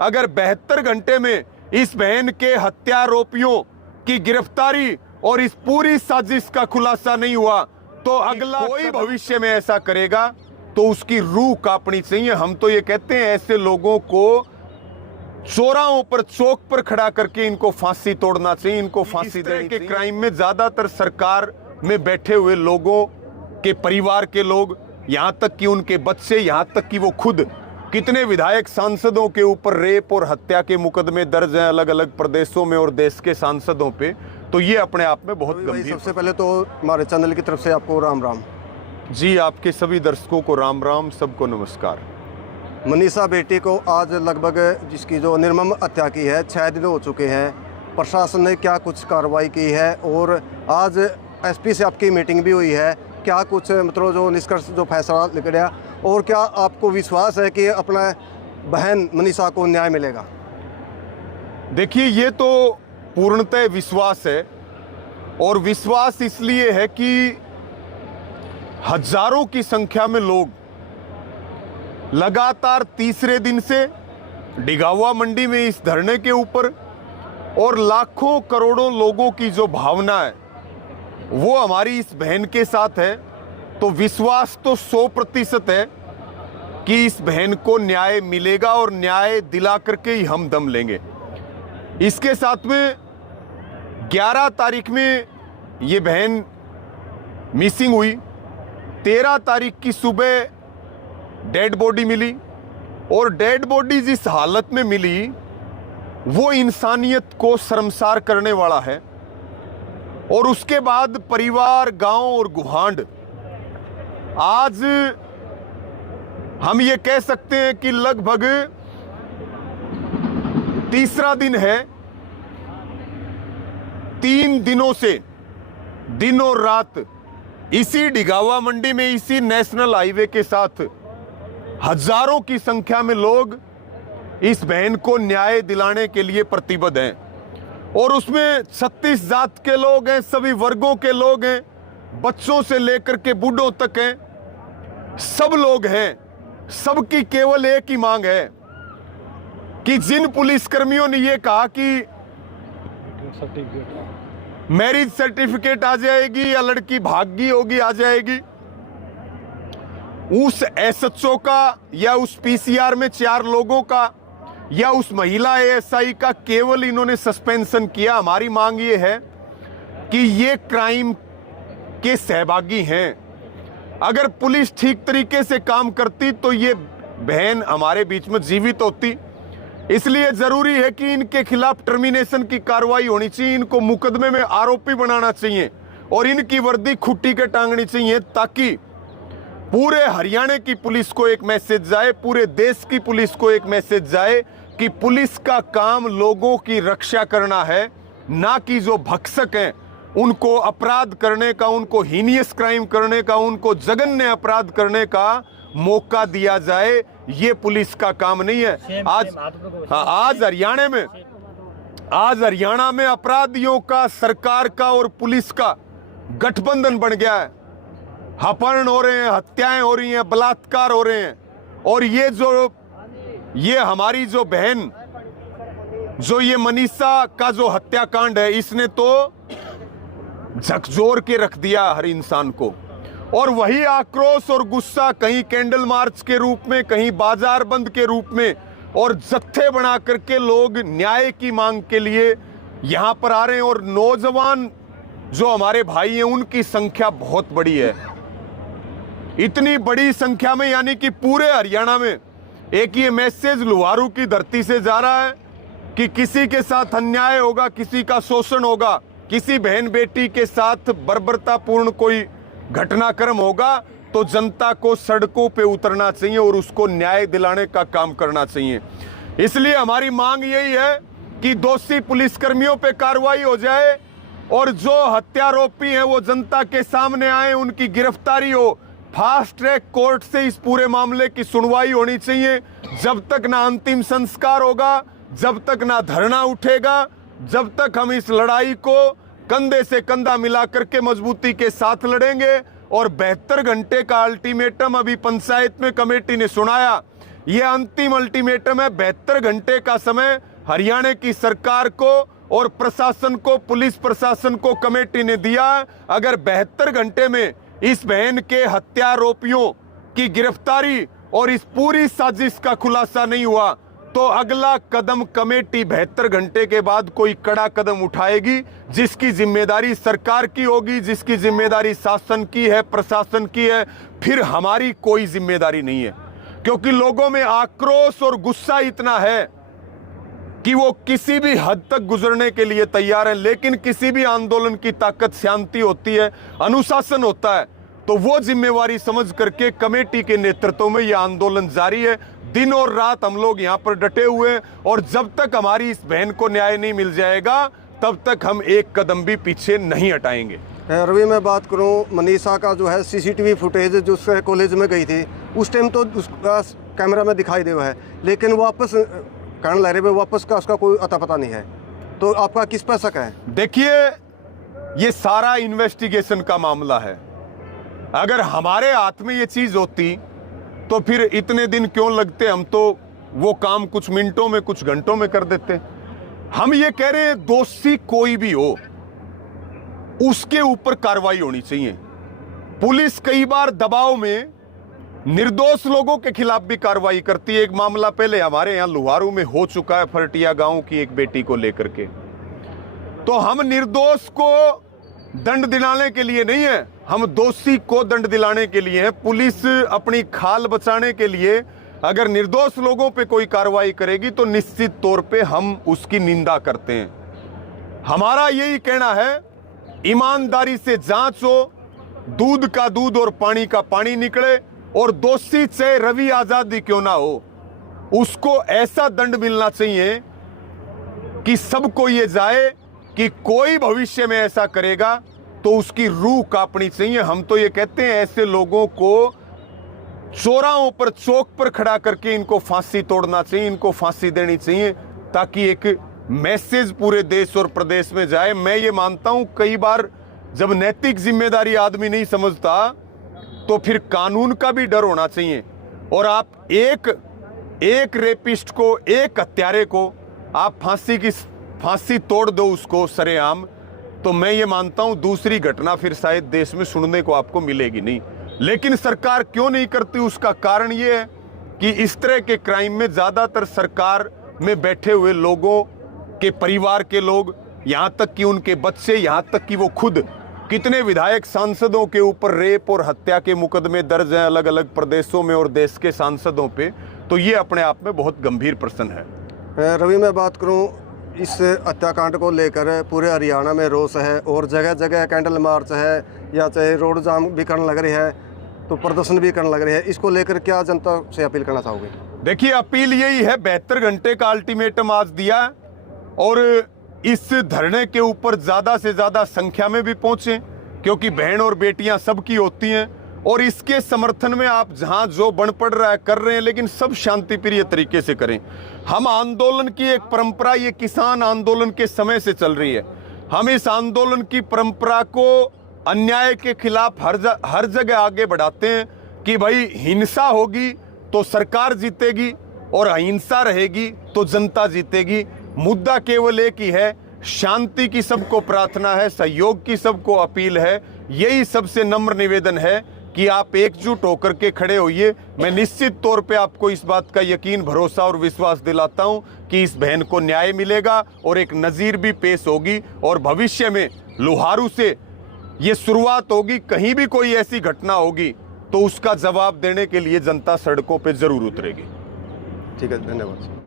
अगर 72 घंटे में इस बहन के हत्यारोपियों की गिरफ्तारी और इस पूरी साजिश का खुलासा नहीं हुआ तो अगला कोई भविष्य में ऐसा करेगा तो उसकी रूह कांपनी चाहिए। हम तो ये कहते हैं ऐसे लोगों को चौराहों पर, चौक पर खड़ा करके इनको फांसी तोड़ना चाहिए, इनको फांसी देनी चाहिए। क्राइम में ज्यादातर सरकार में बैठे हुए लोगों के परिवार के लोग, यहां तक कि उनके बच्चे, यहां तक कि वो खुद, कितने विधायक सांसदों के ऊपर रेप और हत्या के मुकदमे दर्ज हैं अलग अलग प्रदेशों में और देश के सांसदों पे। तो ये अपने आप में बहुत गंभीर। सबसे पहले तो हमारे चैनल की तरफ से आपको राम राम। जी, आपके सभी दर्शकों को राम राम, सबको नमस्कार। मनीषा बेटी को आज लगभग जिसकी जो निर्मम हत्या की है 6 दिन हो चुके हैं, प्रशासन ने क्या कुछ कार्रवाई की है और आज एसपी से आपकी मीटिंग भी हुई है, क्या कुछ मतलब जो निष्कर्ष जो फैसला निकला और क्या आपको विश्वास है कि अपना बहन मनीषा को न्याय मिलेगा? देखिए, ये तो पूर्णतः विश्वास है और विश्वास इसलिए है कि हजारों की संख्या में लोग लगातार तीसरे दिन से डिगावा मंडी में इस धरने के ऊपर और लाखों करोड़ों लोगों की जो भावना है वो हमारी इस बहन के साथ है। तो विश्वास तो 100% है कि इस बहन को न्याय मिलेगा और न्याय दिला करके ही हम दम लेंगे। इसके साथ में 11 तारीख में ये बहन मिसिंग हुई, 13 तारीख की सुबह डेड बॉडी मिली और डेड बॉडी जिस हालत में मिली वो इंसानियत को शर्मसार करने वाला है। और उसके बाद परिवार, गांव और गुहांड, आज हम ये कह सकते हैं कि लगभग तीसरा दिन है। 3 दिनों से दिन और रात इसी डिगावा मंडी में, इसी नेशनल हाईवे के साथ हजारों की संख्या में लोग इस बहन को न्याय दिलाने के लिए प्रतिबद्ध हैं। और उसमें 36 जात के लोग हैं, सभी वर्गों के लोग हैं, बच्चों से लेकर के बूढ़ों तक हैं, सब लोग हैं। सबकी केवल एक ही मांग है कि जिन पुलिसकर्मियों ने ये कहा कि मैरिज सर्टिफिकेट आ जाएगी या लड़की भागी होगी आ जाएगी, उस एसएचओ का या उस पीसीआर में 4 लोगों का या उस महिला एएसआई का केवल इन्होंने सस्पेंशन किया। हमारी मांग ये है कि ये क्राइम के सहभागी हैं। अगर पुलिस ठीक तरीके से काम करती तो ये बहन हमारे बीच में जीवित होती। इसलिए जरूरी है कि इनके खिलाफ टर्मिनेशन की कार्रवाई होनी चाहिए, इनको मुकदमे में आरोपी बनाना चाहिए और इनकी वर्दी खुट्टी के टांगनी चाहिए, ताकि पूरे हरियाणा की पुलिस को एक मैसेज जाए, पूरे देश की पुलिस को एक मैसेज जाए कि पुलिस का काम लोगों की रक्षा करना है, ना कि जो भक्षक हैं उनको अपराध करने का, उनको हीनियस क्राइम करने का, उनको जघन्य अपराध करने का मौका दिया जाए। ये पुलिस का काम नहीं है। आज हरियाणा में अपराधियों का, सरकार का और पुलिस का गठबंधन बन गया है। अपहरण हो रहे हैं, हत्याएं हो रही हैं, बलात्कार हो रहे हैं। और ये हमारी जो बहन, जो ये मनीषा का जो हत्याकांड है, इसने तो झकझोर के रख दिया हर इंसान को। और वही आक्रोश और गुस्सा कहीं कैंडल मार्च के रूप में, कहीं बाजार बंद के रूप में और जत्थे बना करके लोग न्याय की मांग के लिए यहां पर आ रहे हैं। और नौजवान जो हमारे भाई हैं उनकी संख्या बहुत बड़ी है। इतनी बड़ी संख्या में, यानी कि पूरे हरियाणा में एक ये मैसेज लुहारू की धरती से जा रहा है कि किसी के साथ अन्याय होगा, किसी का शोषण होगा, किसी बहन बेटी के साथ बर्बरतापूर्ण कोई घटनाक्रम होगा तो जनता को सड़कों पे उतरना चाहिए और उसको न्याय दिलाने का काम करना चाहिए। इसलिए हमारी मांग यही है कि दोषी पुलिसकर्मियों पे कार्रवाई हो जाए और जो हत्यारोपी हैं वो जनता के सामने आए, उनकी गिरफ्तारी हो। फास्ट ट्रैक कोर्ट से इस पूरे मामले की सुनवाई होनी चाहिए। जब तक ना अंतिम संस्कार होगा, जब तक ना धरना उठेगा, जब तक हम इस लड़ाई को कंधे से कंधा मिला करके मजबूती के साथ लड़ेंगे। और 72 घंटे का अल्टीमेटम अभी पंचायत में कमेटी ने सुनाया ये अंतिम अल्टीमेटम है। 72 घंटे का समय हरियाणा की सरकार को और प्रशासन को, पुलिस प्रशासन को कमेटी ने दिया। अगर 72 घंटे में इस बहन के हत्यारोपियों की गिरफ्तारी और इस पूरी साजिश का खुलासा नहीं हुआ तो अगला कदम कमेटी 72 घंटे के बाद कोई कड़ा कदम उठाएगी, जिसकी जिम्मेदारी सरकार की होगी, जिसकी जिम्मेदारी शासन की है, प्रशासन की है। फिर हमारी कोई जिम्मेदारी नहीं है, क्योंकि लोगों में आक्रोश और गुस्सा इतना है कि वो किसी भी हद तक गुजरने के लिए तैयार है। लेकिन किसी भी आंदोलन की ताकत शांति होती है, अनुशासन होता है। तो वो जिम्मेवारी समझ करके कमेटी के नेतृत्व में यह आंदोलन जारी है। दिन और रात हम लोग यहाँ पर डटे हुए हैं और जब तक हमारी इस बहन को न्याय नहीं मिल जाएगा तब तक हम एक कदम भी पीछे नहीं हटाएंगे। रवि, मैं बात करूं मनीषा का जो है सीसीटीवी फुटेज जो उसके कॉलेज में गई थी उस टाइम तो उसका कैमरा में दिखाई दे हुआ है, लेकिन वापस कर्ण लहरे में वापस का उसका कोई अता पता नहीं है। तो आपका किस पर शक है? देखिए, ये सारा इन्वेस्टिगेशन का मामला है। अगर हमारे हाथ में ये चीज होती तो फिर इतने दिन क्यों लगते? हम तो वो काम कुछ मिनटों में, कुछ घंटों में कर देते। हम ये कह रहे हैं दोषी कोई भी हो उसके ऊपर कार्रवाई होनी चाहिए। पुलिस कई बार दबाव में निर्दोष लोगों के खिलाफ भी कार्रवाई करती है। एक मामला पहले हमारे यहाँ लुहारू में हो चुका है, फरटिया गांव की एक बेटी को लेकर के। तो हम निर्दोष को दंड दिलाने के लिए नहीं है, हम दोषी को दंड दिलाने के लिए है। पुलिस अपनी खाल बचाने के लिए अगर निर्दोष लोगों पे कोई कार्रवाई करेगी तो निश्चित तौर पे हम उसकी निंदा करते हैं। हमारा यही कहना है, ईमानदारी से जांच हो, दूध का दूध और पानी का पानी निकले, और दोषी चाहे रवि आजादी क्यों ना हो उसको ऐसा दंड मिलना चाहिए कि सबको ये जाए कि कोई भविष्य में ऐसा करेगा तो उसकी रूह कांपनी चाहिए। हम तो ये कहते हैं ऐसे लोगों को चौराहों पर, चौक पर खड़ा करके इनको फांसी तोड़ना चाहिए, इनको फांसी देनी चाहिए, ताकि एक मैसेज पूरे देश और प्रदेश में जाए। मैं ये मानता हूं कई बार जब नैतिक जिम्मेदारी आदमी नहीं समझता तो फिर कानून का भी डर होना चाहिए। और आप एक रेपिस्ट को, एक हत्यारे को आप फांसी तोड़ दो उसको सरेआम, तो मैं ये मानता हूं दूसरी घटना फिर शायद देश में सुनने को आपको मिलेगी नहीं। लेकिन सरकार क्यों नहीं करती, उसका कारण ये है कि इस तरह के क्राइम में ज्यादातर सरकार में बैठे हुए लोगों के परिवार के लोग, यहां तक कि उनके बच्चे, यहां तक कि वो खुद, कितने विधायक सांसदों के ऊपर रेप और हत्या के मुकदमे दर्ज हैं अलग अलग प्रदेशों में और देश के सांसदों पे। तो ये अपने आप में बहुत गंभीर प्रश्न है। रवि, मैं बात करूं इस हत्याकांड को लेकर पूरे हरियाणा में रोष है और जगह जगह कैंडल मार्च है या चाहे रोड जाम भी करने लग रही है, तो प्रदर्शन भी करने लग रही है। इसको लेकर क्या जनता से अपील करना चाहोगे? देखिए, अपील यही है, 72 घंटे का अल्टीमेटम आज दिया और इस धरने के ऊपर ज्यादा से ज्यादा संख्या में भी पहुंचे, क्योंकि बहन और बेटियां सबकी होती हैं। और इसके समर्थन में आप जहां जो बन पड़ रहा है कर रहे हैं, लेकिन सब शांतिप्रिय तरीके से करें। हम आंदोलन की एक परंपरा, ये किसान आंदोलन के समय से चल रही है। हम इस आंदोलन की परंपरा को अन्याय के खिलाफ हर जगह आगे बढ़ाते हैं कि भाई हिंसा होगी तो सरकार जीतेगी और अहिंसा रहेगी तो जनता जीतेगी। मुद्दा केवल एक ही है, शांति की सबको प्रार्थना है, सहयोग की सबको अपील है। यही सबसे नम्र निवेदन है कि आप एकजुट होकर के खड़े होइए। मैं निश्चित तौर पे आपको इस बात का यकीन, भरोसा और विश्वास दिलाता हूं कि इस बहन को न्याय मिलेगा और एक नज़ीर भी पेश होगी और भविष्य में लुहारू से ये शुरुआत होगी। कहीं भी कोई ऐसी घटना होगी तो उसका जवाब देने के लिए जनता सड़कों पे जरूर उतरेगी। ठीक है, धन्यवाद।